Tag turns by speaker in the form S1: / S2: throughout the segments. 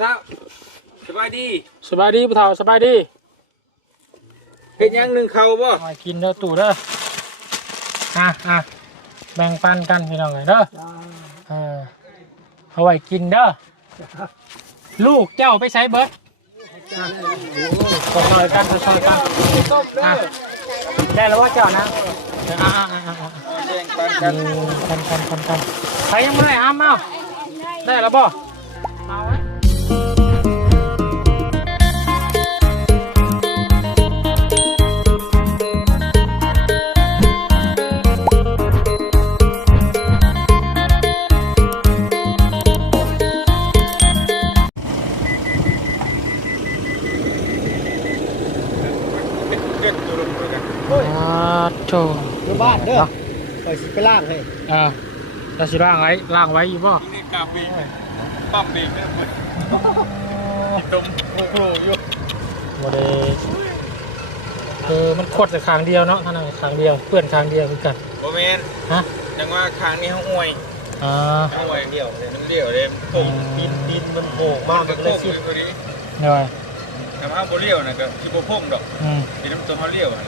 S1: พระเจ้าสบายดี
S2: สบายดีผู้เฒ่าสบายดี
S1: เฮ็ดหยังหนึ่งเขาบ่
S2: มากินเด้อตู่เด้ออะอะแบ่งปันกันพี่น้องเลยเด้อเออเอาไว้กินเด้อลูกเจ้าไปใช้เบิร์ดก็ซอยกันก็ซอยกันอะได้แล้วว่าเจ้านะอะอะอะอะอะ
S1: แบ่งปัน
S2: เอ
S1: กัน
S2: อกันกันกันกันใครยังไม่ได้ห้ามเอาได้แล้วบ่
S3: บ้านเด้อไปสิไปล่างให้
S2: อ่าเราสิล่างไว้ล่างไว้อยู่บ่
S1: นี่กาบีปั๊มเบรกเนี่ยเพิ่นดมโครอยู่
S2: บ่ได้คือมันขดแต่ครั้งเดียวเนาะท่านั้นครั้งเดียวเปื้อนครั้งเดียวคือกัน
S1: บ่แม่น
S2: ฮะ
S1: จังว่าครั้งนี้เฮาอวย
S2: อ่า
S1: เฮาอวยเดียวเลยน้ำเดียวเลยโป่ง
S3: ดินดินมันโป่งมาก
S1: ก็
S3: มัน
S1: โป่
S3: เลย
S1: ง
S3: สิ
S1: อยู่พอดี
S2: เดี๋ยวไว้
S1: ถ้าเฮาบ่เลี้ยวน่ะก็สิบ่พ่งดอก
S2: อืม
S1: สิน้ำต้นเฮาเลี้ยวอะ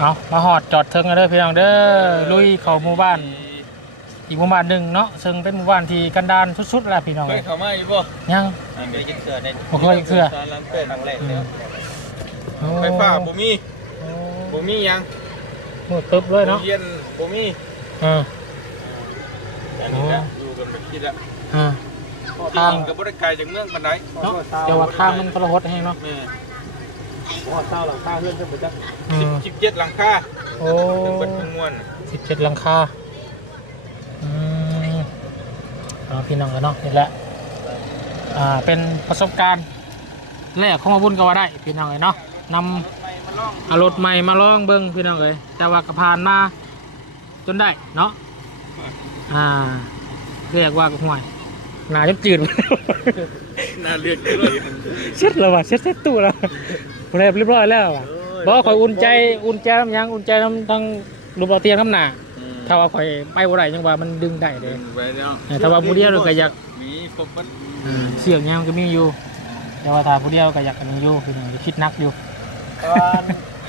S2: เอามาหอดจอดเทิงกันเด้อพี่น้องเด้อลุยเข้าหมู่บ้าน อีกหมู่บ้านหนึ่งเนาะซึ่งเป็นหมู่บ้านที่กันดารสุดๆแล้วพี่น้อง
S1: เค
S2: เอ้
S1: ย
S2: ย
S1: เข้ามาอยู่บ่
S2: ยัง
S1: อันนี้ยึดเสือได้
S2: บ่เคยเทื่อ
S1: ตอนหลังเกิดครั้งแรกแล้ว
S2: โอ้
S1: ไฟฟ้าบ่มี
S2: โอ้
S1: บ่มีหยัง
S2: มืดตึ๊บเลยเนาะ
S1: เย็นบ่มี
S2: อ่า
S1: อันนี้ก็อยู่กันเป็นคิดแล้ว
S2: อ่า
S1: ทางก็บ่ได้ไกลจากเมืองปานใด
S2: เนาะแต่ว่าทางมันทรหดแฮงเนาะ
S1: แม่
S3: พอเศร้าหลังคาเพื่อนจะหมดจ้ะ
S2: อืม
S1: สิบ17หลังคา
S2: โอ้
S1: เบิดทั้งมวล
S2: สิบเจ็ดหลังคาอืมเอาพี่น้องกันเนาะนี่แหละอ่าเป็นประสบการณ์แรกของมาบุญก็ว่าได้พี่น้องเลยเนาะนำเอารถใหม่มาลองเบิ้งพี่น้องเลยแต่ว่ากระพานมาจนได้เนาะอ่า เรียกว่ากระห่วยหนาจนจืด
S1: น่าเลือดเลย
S2: เช็ดแล้วว่ะเช็ดเช็ดตู้แล้ว เรียบเรียบร้อยแล้วว่ะบอกว่าคอยอุ่นใจอุ่นใจน้ำยังอุ่นใจน้ำทั้งรูปเอาเตียงน้ำหนาถ้าว่าคอยไปบ่ได้ยังว่ามันดึงได้เลย
S1: ไปแล้ว
S2: แต่ถ้าว่าผู้เดียวเราก็อยาก
S1: มีครบบัด
S2: อ่าเสียงยังมันก็มีอยู่ แต่ว่าถ้าผู้เดียวก็อยากกันอยู่พี่น้องคิดนักอยู่
S3: แต่ว่า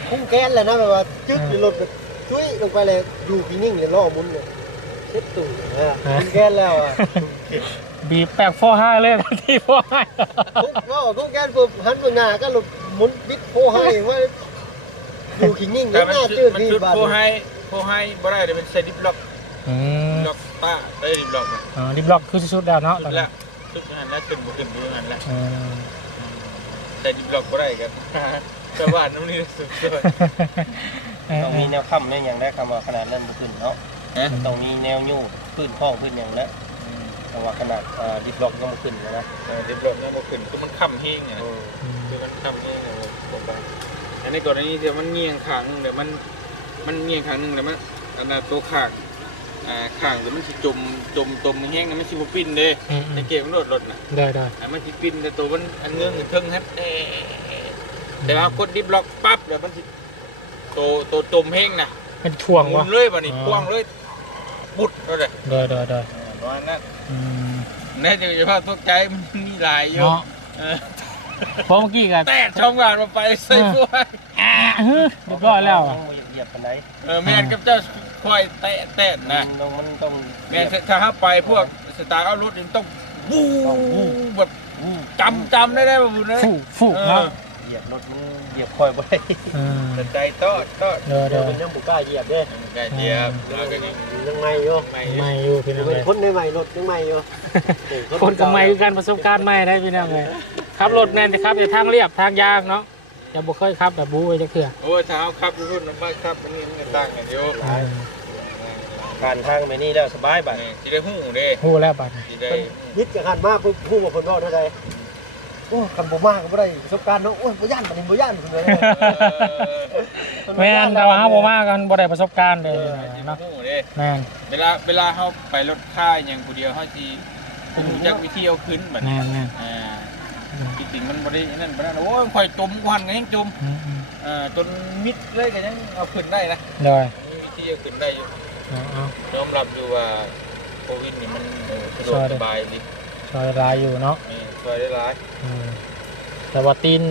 S3: คุ้งแก้นเลยนะแบบว่าจึ๊กอยู่รถแบบจุ้ยลงไปเลยอยู่พีนิ่งเลยล่อมุนเลยเช็ดตู่อะคุ้งแก้นแล้วอะ
S2: บีบแปลกฟอห้าเลยที่ฟอห้า
S3: คุ้งว่าคุ้งแก้นปุ๊บหันไปหน้าก็หล บมุนบิดโพให้ว่าอยู่พีนิ่ง
S1: แต่
S3: แล้ว
S1: มัน
S3: หน้า
S1: จุ
S3: จื
S1: ด
S3: ด
S1: มัน
S3: นี่
S1: จุด
S3: บาด
S1: โพให้โพให้บ่ได้เดี๋ยวมันใส่ดิบล็อก
S2: อืม
S1: ล็อกป้าได้ดิบล็อกนะ
S2: อ๋อดิบล็อกคือสุดๆแล้วเนาะต
S1: จุ
S2: อน
S1: ด
S2: นี้
S1: ละจุดนั้นแล้วขึ้นบ่ขึ้นอยู่นั้นแหละ
S2: อืม
S1: ใส่ดิบล็อกบ่ได้กันแต่ว่าน้ำนี่สุดยอด
S2: เออ
S3: ต้อง
S2: เอ
S3: มี
S2: อ
S3: แนวค่ำแนวอย่างได้คำว่าขนาดนั้นบ่ขึ้นเนาะ
S1: ฮะ
S3: ต้องมีแนวยู่พื้นห้องพื้นอย่างแล้วคำว่าขนาดอ่าดิบล็อกยังบ่ขึ้นนะนะ
S1: เออดิบล็อกยังบ่ขึ้นคือมันค่ำแห้งไงนะ คือมันทำเองอะผมบอกอันนี้กรณีเดี๋ยวมันเงียงขางหนึ่งเดี๋ยวมันมันเงียงขางหนึ่งเดี๋ยวมันอันนั้นตัวขางอ่าขางเดี๋ยวมันสิจมจมจมแห้งนะมันสิบปิ้นเด้
S2: อืมอื
S1: ใน
S2: ม
S1: เกมมันโดดรถน่ะ
S2: ได้ได้
S1: อะมันสิปิ้นแต่ตัวมันอันเงื้องเทิงฮัดเอ๊ะแต่ว่ากดดิบล็อกปั๊บเดี๋ยวมันสิตัวตัวจมแห้งนะ
S2: เป็นช่วง
S1: หมุ
S2: วะ
S1: นเลยบ่นี่
S2: อ๋อ
S1: พ่วงเลยบุดเลย
S2: ได้ได้ได้
S1: ประมาณนั้น
S2: อืม
S1: แน่จะจะพาตกใจมันมีหลายอยู่
S2: เนาะ
S1: เออ
S2: เพราะเมื่อกี้กัน
S1: แต่ช่องงานมาไปใส่พวก
S2: อ่าฮึเรียบร้อยแล้วอะ
S3: เหยียบกันไหน
S1: เออแม่นกับเจ้าคอยแตะแตะนะ
S3: ต้องมันต้อง
S1: แม่นถ้าถ้าไปพวกสตาร์เอารถนี่ต้องบูแบบจำจำได้ได้แบบนี้
S2: ฟูฟู
S1: เอ
S2: เนาะ
S1: อ
S3: เหยียบรถมันเหยียบคอยบ่ได้
S2: อืม
S1: แต่ใจตอดตอด
S2: เด้อ
S3: เดี๋
S2: เด้
S3: ยว
S2: อ
S3: มันยังบุกล้าเหยียบเด้
S1: ไก่เดียบแล้วก็นี่
S3: ยังไม่อยู่
S1: ไม่
S2: ไม่อยู่พี่น้อง
S3: เป็
S2: เล
S3: น
S2: ย
S3: คนในใหม่รถยังไม่อยู่
S2: คนกับไม่คือการประสบการณ์ใหม่ได้พี่น้องเลย ขับรถแม่นจะขับในทางเรียบทางยางเนาะอย่าบุเคยขับแบบบู๊ไว้จะเขื่อ
S1: โอ้เช้าครับรุ่นน้ำมันครับมันนี่มันก็ต่างกันอยู่
S2: อืม
S3: ผ่านทางไปนี่แล้วสบายบัด
S1: นี่สิได้หู้เด้
S2: ฮู้แล้วบัดนี้
S1: สิได้
S3: ยึดกับหันมาปุ๊บพูดกับคนรอดเท่าใดโอ้คันบ่มาก็บ่ได้ประสบการณ์เนาะโอ้ยบ่ย่านปานนี้บ่ย่านเพิ่นเลย
S2: แม่นแต่ว่าเฮาบ่มากันบ่ได้ประสบการณ์เลย
S1: สิได้
S2: เนาะ
S1: หู้เด้
S2: แม่น
S1: เวลาเวลาเขาไปรถค่ายอย่างผู้เดียวเขาสิผมจักวิธีเอาขึ้นแบบ
S2: แม่นแม่น
S1: อ่า จริงๆมันบ่ได้นั่นบ่ได้โอ้ยข่อยจมควันก็ยังจม
S2: อืมอืม
S1: อ่าจนมิดเลยก็ยังเอาขึ้นได้นะ
S2: โดย
S1: มีวิธีเอาขึ้นได้อยู่
S2: เอาเอา
S1: ยอมรับอยู่ว่าโควิดนี่มันเออสะดวก
S2: ใช่
S1: สบายนี่
S2: ซอยลายอยู่เนาะ
S1: นี่ซอยได้หลาย
S2: อืมแต่ว่าตีน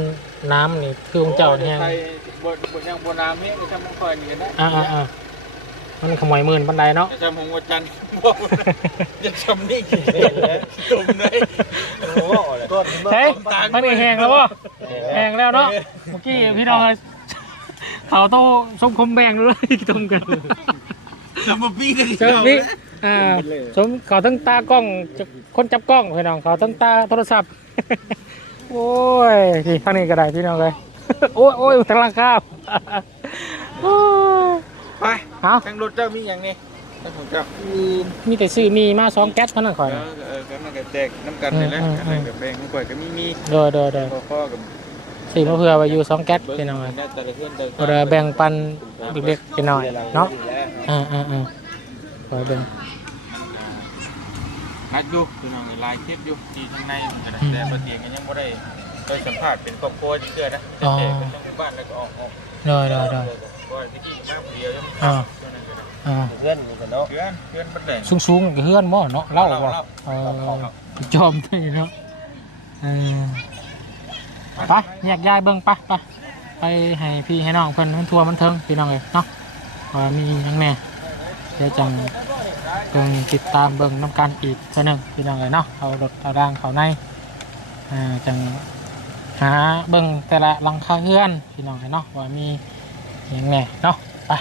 S2: น้ำนี่คือของเจ้าเนี่ย
S1: โอ้ยไทยบนบนยังบนน้ำเนี่ยก็ทำของคอยนี่กันได้
S2: อ่าอ่าอ่า มันขโมยหมื่นปันไดเนาะ
S1: จะทำของวัดจันทร์บอกจะทำนี่กี่เป็นเลยตุ่มเลยโอ้โหเลย
S3: ตัว
S2: เฮ้ยมันนี่แห้งแล้ววะแห้งแล้วเนาะเมื่อกี้พี่น้องเอาเขาโต้ส้มคมแบงเลยต้มกัน
S1: ทำมาปีกันอีก
S2: เจ้า
S1: แล้ว
S2: พี่อ่าสมเขาทั้งตากล้องคนจับกล้องพี่น้องเขาทั้งตาโทรศัพท์โอ้ยที่ทางนี้ก็ได้พี่น้องเลยโอ้ยโอ้ยทางหลังข้าวโอ้ย
S1: ไป
S2: เอา
S1: ทางรถเจ้ามีอย่างนี้ทางของเจ้า
S2: มีมีแต่ซื้อมีมาสองแก๊สเท่านั้นข่อย
S1: เอ
S2: นะ
S1: อเออก็มันก็แจกน้ำกันนี่แหละ
S2: อืม
S1: อะไรกับแบงของข่อยก็มีมี
S2: โดยโดยโดย
S1: พ่อๆกับ
S2: ซื้อมาเพื่อไว้อยู่สองแก๊สพี่น้องเลย
S1: แต่ละเพื่อนแต่ละ
S2: เราจะแบ่งปันเล็กๆพี่น้อยเนาะอ่าอ่าอ่าขอแบ่ง
S1: นัดอยู่คือน้องลายคลิปอยู่ที่ข้างในมันก็ได้แต่ประเดี๋ยวยังไม่ได้เคยสัมภาษณ์เป็นครอบครัวเชื่อนะแต่แต่เป็นทั้งหมู่บ้านแล้วก็ออกออก
S2: โดยโดยโดย
S1: ว่าที่ที่มากคนเดียวยัง
S2: อ่า
S1: ช่วงนั้นก็ได้
S2: อ่า
S3: เพื่อนกันเนาะ
S1: เพื่อนเพื่อนบันแดง
S2: สูงสูงๆกับเฮือนบ่เนาะเล่าบ่เออจอมด้วยเนาะเออไปแยกย้ายเบิ่งไปไปไปให้พี่ให้น้องเพิ่นมันทัวร์มันเทิงพี่น้องเลยเนาะว่ามีหยังแหน่เดี๋ยวจังเบิ่งติดตามเบิ่งน้ำกันอีกเท่านึงพี่น้องเลยเนาะเอารถเอาด่างเขาในอ่าจังหาเบิ่งแต่ละหลังคาเฮือนพี่น้องเลยเนาะว่ามีห ยังแหน่เนาะไป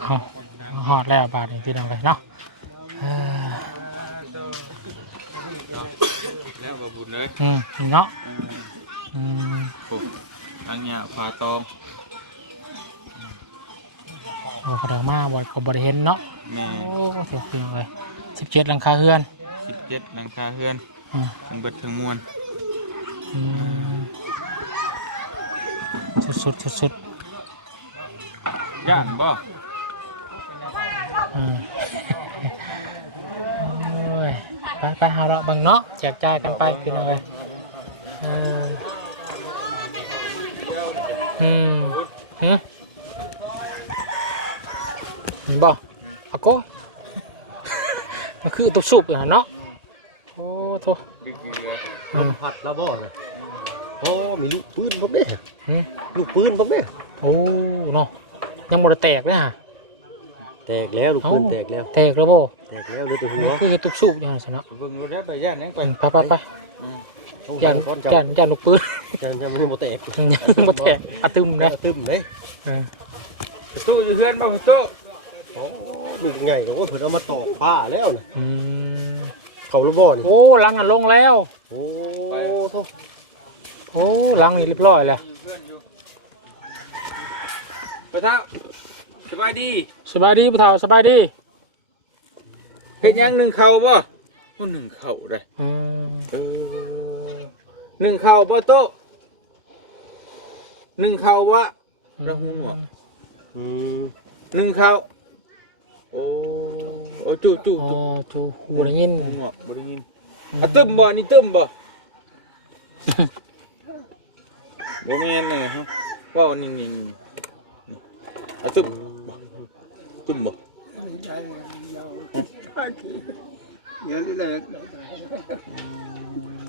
S2: เอาหอดแล้วบาทนี้พี่น้องเลยเนาะอ่า
S1: แล้วก็บุญเลย
S2: อืมเนาะอืม
S1: อังเนี้ยพาตอม
S2: โอ้กระดามาบ่อยกับบริเห็นเนาะ
S1: แม่
S2: โอ้เสียเพียงเลยสิบเจ็ดหลังคาเฮือน
S1: สิบเจ็ดนังคาเฮือน
S2: อ่า
S1: ทั้งเบิดทั้งมวล
S2: อืม สุดสุดสุดสุด
S1: ย่านบ่
S2: ๆอ่าโอ้ยไปไปหาเราะบังเนาะแจกจ่ายกันไปพี่น้องเลยอ่าอืมฮึเห็นบ่เอาโก้มันคือตุบสูบอยู่หั่นเนาะโอ้โถ
S3: ลมพัดแล้วบ่น่ะโอ้มีลูกปืนผมเด้
S2: หึ
S3: ลูกปืนผมเด้
S2: โอ้เนาะยังบ่ได้แตกเลยฮะ
S3: แตกแล้วลูกปืนแตกแล้ว
S2: แตกแล้วบ่
S3: แตกแล้วเหลือแต่หัว
S2: คือตุบสูบอยู่หั่นซะเนาะ
S1: เบิ่งรถได้ไปย่านยังไป
S2: ไปไปไป
S3: ต้อง
S2: ย่าน
S3: ก้อน
S2: ย่า
S3: จั
S2: นย่านลูกปืน
S3: จะจะมันบ่แตก
S2: บ่แตกอะตึม
S3: แล้
S2: นะ
S3: ตึมเลย
S2: เออ
S1: ประตู้อยู่เฮือนบ่ประตู้
S3: โอ้ลูกใหญ่ก็ว่าเพิ่นเอามาตอกผ้าแล้วน่ะ
S2: อืม
S3: เขาระบ่นี่
S2: โอ้หลังอะลงแล้ว
S3: โอ้โทษ
S2: โอ้หลังนี่เรียบร้อยแล้ว
S1: เพื่อนอยู่ประทับสบายดี
S2: สบายดีผู้เฒ่าสบายดี
S1: เฮ็ดหยังหนึ่งเข่าบ่คนหนึ่งเข่าได้
S2: อืม
S1: เออหนึ่งเข่าบ่โตะหนึ่งเข่าวะระหูหัว
S3: อืม
S1: หนึ่งเข่าโอ้โอ้จู่จู่
S2: อ๋อ
S1: จู่
S2: จูบ่ได้ยิน
S1: หัวบ่ได้ยินอะตึมบ่นี่ตึมบ่ บ่แม่นเลยฮะว่าวนิ่งๆนี่อะตึมบ่ตึมบ่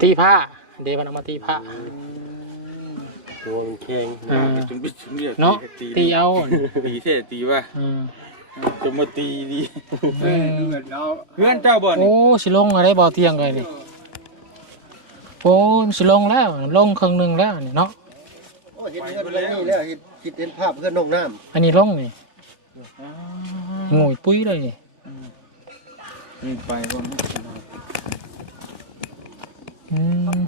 S2: ตีผ้า เดยวมันเอามาตีผ้า
S3: ตัวมันแข็ง
S2: อ่า
S1: จุ่มบิดจุ่มเรียก
S2: เนาะตีเอา
S1: ตีเท่ตีว่า
S2: อืม
S1: จะมาตีดี
S2: อืม
S1: เพื่อนเจ้าบ่
S2: โอ้
S1: นี่
S2: สิลงอะไรบ่อเตียงเลยนี่โอ้มันสิลงแล้วลงครึ่งหนึงแล้วนี่เนาะ
S3: โอ้ เห็นเงินแล้วนี่แล้วเห็นคิดเห็นภาพเพื่อนน้องน้ำ
S2: อันนี้ลงนี่งวยปุ้ยเลยนี่
S1: นี่ไปบ่
S2: อืม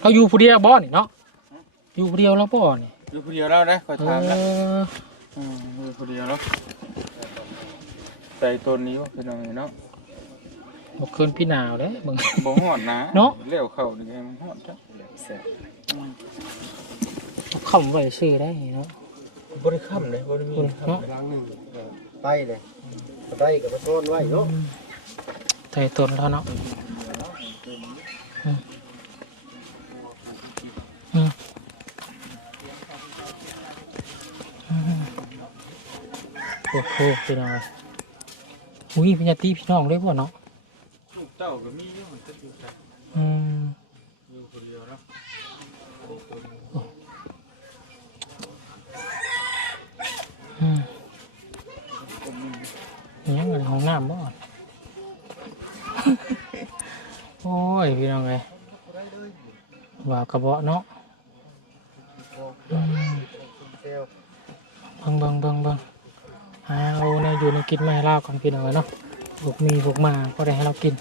S2: เขาอยู่ผู้เดียวบ่นี่เนาะอยู่ผู้เดียวแล้วบ่นี่
S1: อยู่คนเดียวแล้วนะขอ
S2: เอ
S1: ถามนะ
S2: อ
S1: อืมอยู่คนเดียวแล้วใส่ตัวนี้ว่าเป็นยังไงเนาะ
S2: บ่คืนพี่หนาวเด้มึง
S1: บ่ฮอดนะ
S2: เนาะ
S1: เลี้ยวเข้านี่ไงมันฮอดจ้ะแซ่บ
S2: เอาคำไว้ชื่อได้เนาะ
S1: บ่ได้ค่ำเลยบ่ได้มี
S2: เนาะ
S3: ครั้งหนึ่งไปเลยไปกับมาซ่อนไว้เนาะ
S2: ใจตนแล้วเนาะอืมอืมอืมโอ้โหพี่น้องอุ้ยพี่ญาติพี่น้องเลยพ่เนาะ
S1: เจ้าก็มีอยู่มันจะอยู่แต่
S2: อืม
S1: อยู่คนเดียวนาะ
S2: อืมนี่ยังอยู่ในห้องน้ำบ่โอ้ยพี่น้องไงว่ากระเบาะเนาะอืม
S3: เซล
S2: เบิ่งเบิ่งเบิ่งเบิ่งเอาเนี่ยอยู่ในกินแม่เล่าก่อนพี่น้องเอ้ยเนาะพวกมีพวกมาก็ได้ให้เรากิน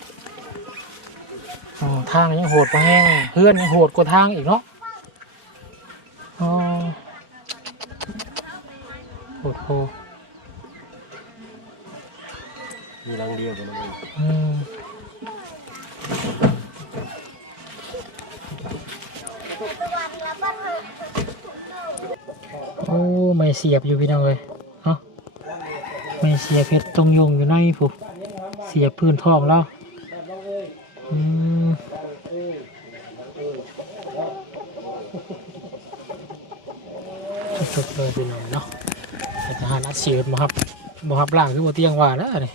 S2: ทางยังโหดกว่าแห้งเพื่อนยังโหดกว่าทางอีกเนาะอ๋อโหดโห
S3: มีรังเดียวกันเลย
S2: อืมโอ้ไม่เสียบอยู่พี่น้องเลยเนาะไม่เสียบเพชรตรงยงอยู่ในผูเสียบพื้นท้องแล้วอืมจบๆ เลยพี่น้องเนาะทหารอัดเสียบมาครับมาครับล่างคือว่าเตียงว่าแล้วนี่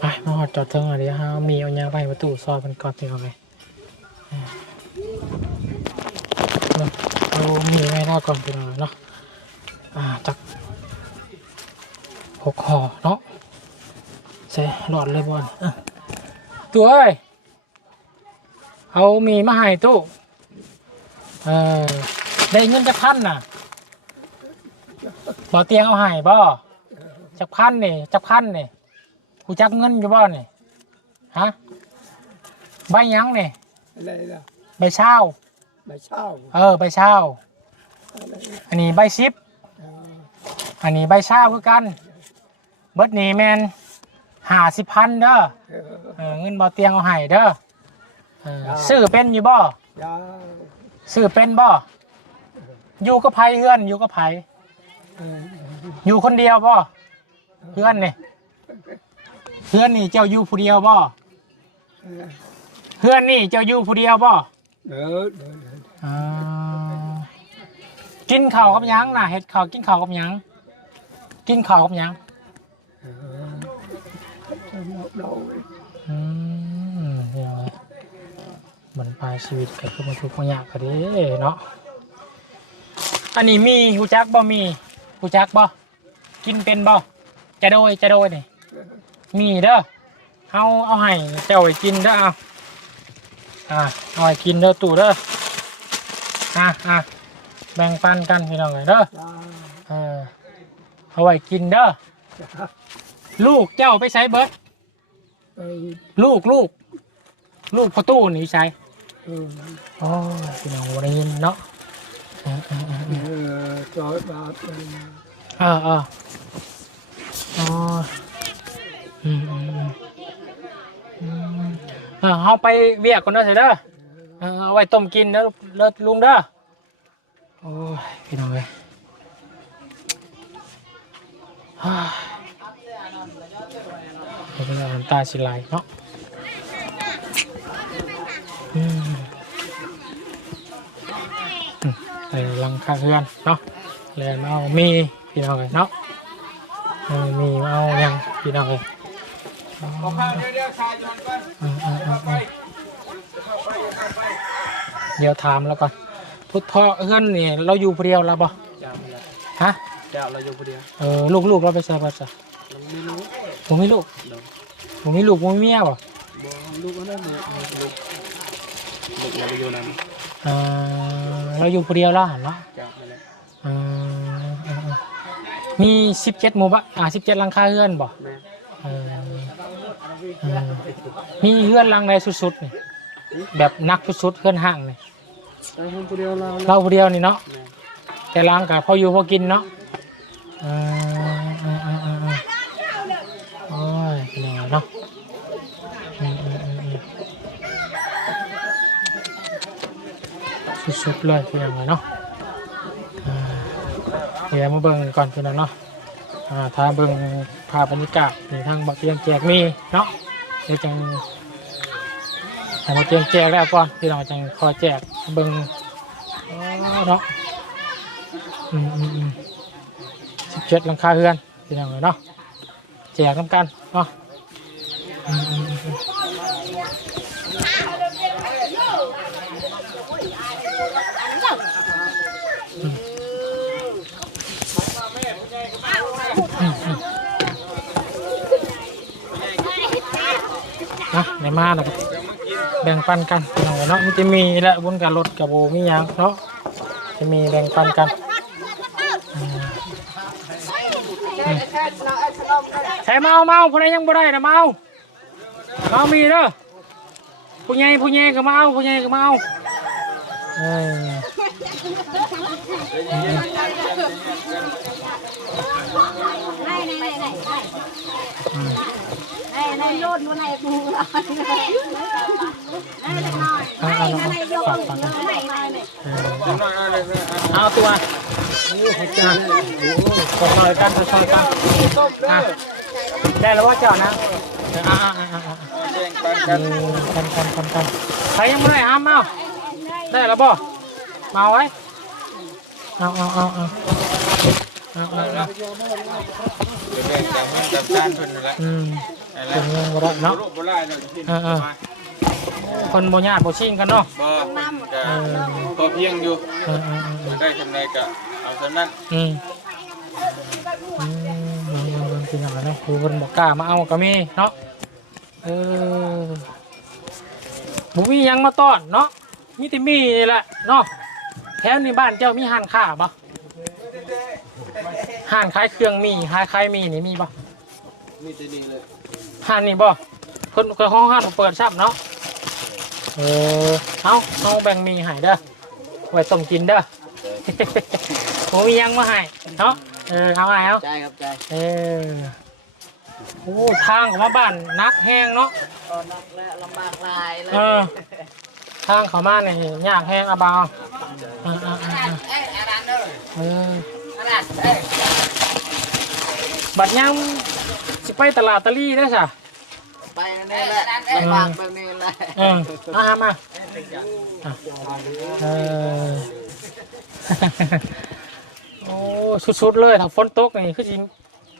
S2: ไปมาหอดจอดเทิงหน่อยดิฮะมีเอายางไปประตูซอยมันก่อนเดียวเลยเอามีไว้หน้าก่อนไปหน่อยเนาะอ่าจักหกห่อเนาะใส่หลอดเลยบอลตัวเอ้ย เอามีมาให้ตู้เออได้เงินจะพันน่ะบ่เตียงเอาให้บ่จักพันนี่จักพันนี่กูจักเงินอยู่บ้านนี่ฮะใบหยังนี่
S3: อะไรล่ะ
S2: ใบเช่า
S3: ไม่เช่า
S2: เออใบเช่า
S3: อะไร
S2: อันนี้ใบซิปอันนี้ใบเช่าคือกัน เบิดนี่แมนหาสิบพันเด้อเออเงินบ่เตียงเอาให้เด้อ เออซื้อเป็นอยู่บ่
S3: ยา
S2: ซื้อเป็นบ่อยู่กับไผเฮือนอยู่กับไผ
S3: เออ
S2: อยู่คนเดียวบ่เฮือนนี่เฮือนนี่เจ้าอยู่ผู้เดียวบ่
S3: เออ
S2: เฮือนนี่เจ้าอยู่ผู้เดียวบ่
S3: เออเออ
S2: อ่ากินข้าวกับหยังน่ะเห็ดข้าวกินข้าวกับหยังกินข้าวกับหยัง
S3: เออจะหมดเรา
S2: อืมเดี๋ยวเห มือนปลายชีวิตก็คือมาทุกข์มาอยากกันเด้เนาะอันนี้มีหูจักบ่มีหูจักบ่กินเป็นบ่จะโดยจะโดยนี่มีเด้อเอาเอาให้เจ้าไปกินเด้อเอาอ่าเอาให้กินเด้อตู่เด้ออะอะแบ่งปันกันพี่น้องเลยเด้อเออเอาไว้กินเด้อลูกเจ้าไปใช้เบิร์ดลูกลูกลูกประตูนี่ใช้ โอ้ยพี่น้องวันนี้เนาะออเออเออ
S3: เออจอดบาทออ
S2: เออเอออ๋ออืมอืมอืมอืมเออเอาไปเวียกก่อนเด้อเสร็จเด้อเอาไว้ต้มกินเด้อเลิศลุงเด้อโอ้ยพี่น้องเลยเวเราน้ำตาสิไหลเนาะอืม อืมไปลังคาเรือนเนาะแล้วมาเอามีพี่น้องเลยเนาะเอามีมาเอายังพี่น้องเลย
S1: ขอข้าวเดี๋ยวๆชายอยู่หันไป
S2: อืมอืมอืม
S1: ไป
S2: เดี๋ยวถามแล้วก่อนพุทธพ่อเอื้อนนี่เราอยู่ผู้เดียวแล้วบ่
S3: จ้ามาแล้ว
S2: ฮะ
S3: จ้าเราอยู่คนเดียว
S2: เออลูกลูกเราไปใส่บัตรจ้ะ
S3: เราไม่รู้
S2: ผมมีลูกผมมีลูกผมมีเมียบ่
S3: บอกลูกอันนั้นเลยลูกลูกเราไปอยู่นั้น
S2: เออเราอยู่ผู้เดียวแล้วหั่นเนาะ
S3: จ้ามาแล้ว
S2: เออเออเออมีสิบเจ็ดหมู่บ้านอ่าสิบเจ็ดหลังคาเฮือนบ่
S3: แม่
S2: เออเออมีเฮือนหลังใดสุดๆนี่แบบนักสุดๆเฮือนห้างนี่
S3: เราอยู่คนเดียวเรา
S2: เราผู้เดียวนี่เนาะ
S3: แต่
S2: หล้างกับพออยู่พอกินเนาะออเออเออเออเออโอ้ยเป็นยังไงเนาะอืมอืมอืมอืม สุดๆเลยเป็นยังเนาะอ่าเดี๋ยวมาเบิ่งก่อนเป็นยังเนาะถ้าเบิ่งภาพบรรยากาศในทางบักเตียงแจกมีเนาะเดี๋ยวจังให้มาเตียงแจกแล้วก่อนพี่น้องจังคอแจกเบิ่งเนาะอืมอืมอืมสิบเจ็ดหลังคาเฮือนพี่น้องเนาะแจกน้ำกันเนาะอืม ในมานะครับแบ่งปันกันพี่น้องเลยเนาะมันจะมีและบนการรถกับโบมีหยังเนาะจะมีแบ่งปันกันใช้เมาเมาผู้ใดยังบ่ได้นะเมาเมามีเด้อผู้ใหญ่ผู้ใหญ่ก็เมาผู้ใหญ่ก็เมาเอ้ย เอาตัวให้จ้าซอยกันซอยกันอะได้แล้วว่าเจ้านะอ่าอ่าอ่าอ่า
S1: แจ้งปัน
S2: กันกันกันกันใครยังไม่ได้ห้ามเอาได้แล้วบ่มาเอาไว้เอาเอาเอา เอาเอาเอาเอา
S1: แบ่งจากมันกับด้านเพิ่นนั่นแหละ
S2: อืม
S1: นั่นแห
S2: เป็
S1: ละ
S2: นเงินบ่ได้เนาะ
S1: รูปบ่ได้เลยที่
S2: เออเออ คนโบญาติโบชิงกันเนาะ
S1: บ่ก็พอเพียงอยู่
S2: เออเออเออเออ
S1: ได้ทำไรก็เอาเท่านั้น
S2: อืมอืมเงินเงินเงินจริงอะไรเนาะครูคนบอกกล้ามาเอาก็มีเนาะเออบุมีหยังมาต้อนเนาะมีแต่มีนี่แหละเนาะแถวนี้บ้านเจ้ามีห้านค้าปะ ห้านขายเครื่องมีขายขายมีนี่มีปะ
S3: มีแต่นี่เลย
S2: ห้านนี่บ่คนเคยห้องห้านเปิดชับเนาะเออเอาเอาแบ่งมีให้เด้อไว้ต้มกินเด้อ ผมมีหยังมาให้เนาะเออเอาไงเอา
S3: ใจครับใจ
S2: เออโอ้ทางของมาบ้านนักแห้งเนาะ
S3: ตอนนักและลำบากลายเลย
S2: เออ ทางเขามาเนี่ยยากแห้งอะบาวอ่าอ่าอ่าอ่าเออ บัดยังสิไปตลาดตะลี่ได้สะ
S3: ไปนี่แหละลำบากแบบนี้แหละ
S2: เออเอาหามาอะเออโอ้สุดๆเลยถ้าฝนตกนี่คือจริง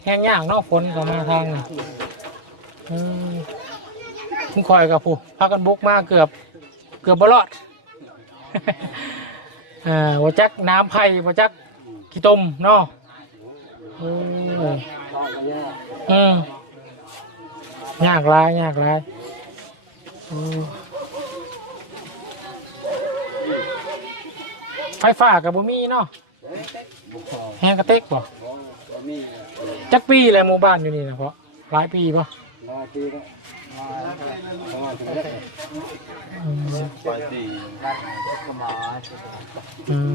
S2: แห้งยากเนาะฝนก็มาทางนี่อืมมึงคอยกับผู้พากันบุกมาเกือบ เกือบบรอด เอ่าวัจักน้ำไผ่วัจัก ขี้ต้มเนาะเอออืมยากหลายยากหลายเออไฟฟ้ากับบุมีเนาะแห้งกระเต็กบ่
S3: มี
S2: จักปีเลยหมู่บ้านอยู่นี่นะเพราะหลายปีป่ะ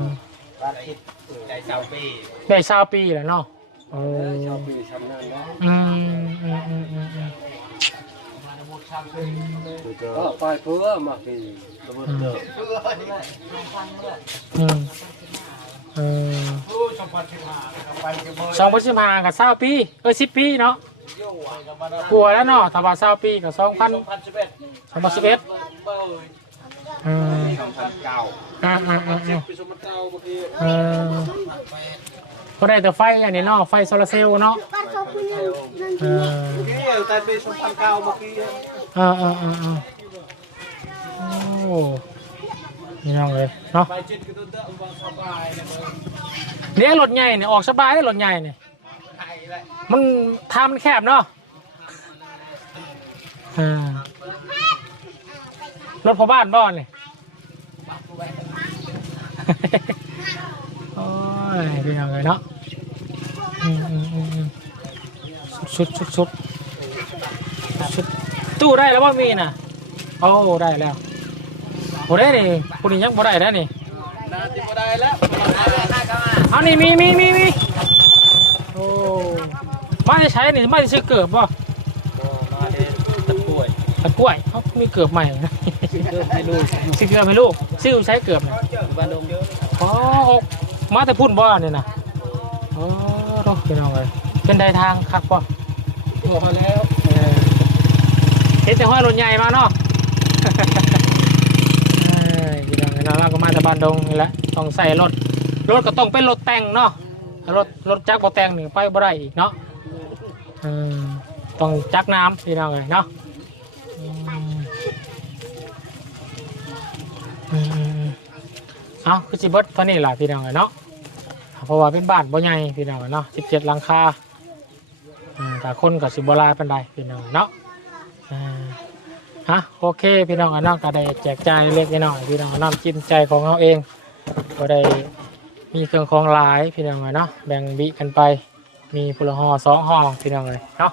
S3: มาดีแล้วมาถึงแล้ว
S1: ไปดี
S3: ขมา
S2: อืม
S3: รัดคิด
S1: ได้เช้าปี
S2: ได้ชาวปีแล้วเนาะโอ้
S3: ชาวปีชำนาญแล้ว
S2: อืมอืมอืมอืมอืม
S3: ก็ไปเพื่อมาปีระเบิดเด้อ
S2: อืมเออสองพันสิบห้ากับเศร้าปีเออสิบปีเนาะกลัวแล้วเนาะถ้าว่าเศร้าปีกับสองพันสองพันสิบเอ็ด อืม
S1: สองพันเก้า
S2: อ่าอ่าอ่าอ่า
S1: ปีสองพันเก้าเมื่อกี้
S2: เออก็ได้แต่ไฟอันนี้เนาะไฟโซลาร์เซลล์เนาะเออ
S3: นี่แต่ปีสองพันเก้าเมื่อกี้
S2: อ่าอ่าอ่าอ่าโอ้นี่น้องเลยเนาะ
S3: ไปจิตก็ต้องเด้อวางสบายนะมึง
S2: เลี้ยงรถใหญ่เนี่ยออกสบายเลยรถใหญ่เนี่ย
S3: ไอ้แหละ
S2: มันทางมันแคบเนาะอ่ารถพอบ้านบ้านเลย โอ้ ยเป็นยังไงเนาะอืมอืมอืมอืมสุดสุดสุดสุดตู้ได้แล้วว่ามีน่ะโอ้ได้แล้วโอ้ได้นี่คุณยังบ่ได้แล้วนี่
S3: นาทีบ่ได้แล้ว
S2: เอานี่มีมีมีมีโอ้มาจะใช้นี่มาจะซื้อเกิบป่ะ
S3: มาเด้ตะป่วย
S2: ตะกล้วยเขามีเกิบใหม่นะ
S3: เดิมให้ลูก
S2: ซื้อเกิบให้ลูกซื้อใช้เกิบนะ
S3: บ้านดงเยอะ
S2: อ๋อ มาแต่พุ่นบ่เนี่ยนะโอ้โหเป็นยังไงเป็นไดทางคักป่ะ
S3: พอแล้ว
S2: เออเห็นแต่ห้อยรถใหญ่มาเนาะเอ้ยเป็นยังไงเนาะเราก็มาแต่บ้านดงนี่แหละต้องใส่รถรถก็ต้องเป็นรถแต่งเนาะรถรถจักรบ่แต่งนี่ไปบ่ได้อีกเนาะ
S3: ร
S2: อืมต้องจักน้ำพี่น้องเลยเนาะอืมอืมอืมอืม เอาคือสิเบิดเท่านี้ล่ะพี่น้องเลยเนาะเพราะว่าเป็นบ้านบ่ใหญ่พี่น้องเลยเนาะสิบเจ็ดหลังคาแต่คนกับสิบหลายเป็นไดพี่น้องเนาะฮะโอเคพี่น้องเนาะก็ได้แจกจ่ายเล็กน้อยพี่น้องน้ำจิ้มใจของเราเองก็ได้มีเครื่องของหลายพี่น้องเนาะแบ่งบิกันไปมีพลห่อสองห่อพี่น้องเลยเนาะ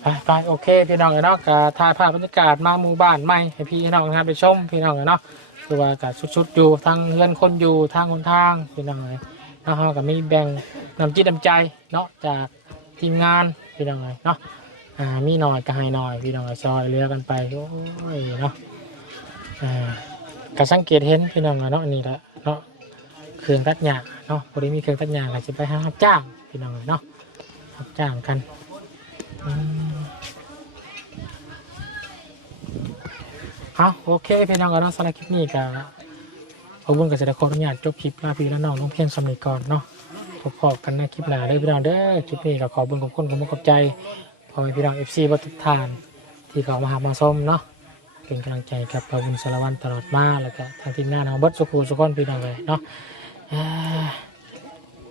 S2: ไปไปโอเคพี่น้องเลยเนาะก็ถ่ายภาพบรรยากาศมาหมู่บ้านใหม่ให้พี่น้องนะครับไปชมพี่น้องเลยเนาะ คือว่ากัชุดๆอยู่ทางเฮือนคนอยู่ทางคนทางพี่น้องเลยนาะเราก็มีแบ่งน้ำจิตน้ำใจเนาะจากทีมงานพี่น้องเลยเนาะอ่ามีหน่อยก็ให้หน่อยพี่น้องเลยซอยเรือกันไปโอ้ยเนาะอ่าก็สังเกตเห็นพี่น้องเลยเนาะนี่แหละเนาะเครื่องตัดหญ้าเนาะพอดีมีเครื่องตัดหญ้าก็จะไปหารับจ้างพี่น้องเนาะรับจ้างกันอืม เอาโอเคพี่น้องกันเนาสำหรับคลิปนี้ก็ขอบคุณกับเสด็จขออนุญาตจบคลิปลาพี่และน้องลงเพียงสำเร็จก่อนเนาะพบพอกันในคลิปหน้าเด้อพี่น้องเด้อคลิปนี้ก็ขอบุญขอบคุณขอบคุณขอบใจพอให้พี่น้องเอฟซีบัทุทาน ที่เขามาหามาส้มเนาะเป็นกำลังใจกับพระบุญสารวันตลอดมาแล้วก็ทางทีมงานของบัตสุขุสุขคนพี่น้องเลยเนาะ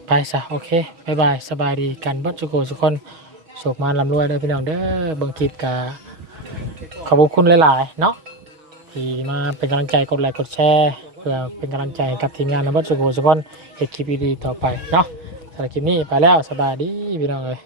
S2: ไปซะโอเคบายบายสบายดีกันบัดสุโขสุกคนโศกมาลำรวยเด้อพี่น้องเด้อเบิ่งคลิปกะขอบคุณหลายๆเนาะ ที่มาเป็นกำลังใจกดไลค์กดแชร์เพื่อเป็นกำลังใจกับทีมงานนบัดสุโขสุกคนเฮ็ดคลิปดีๆต่อไปเนาะสำหรับคลิปนี้ไปแล้วสบายดีพี่น้องเลย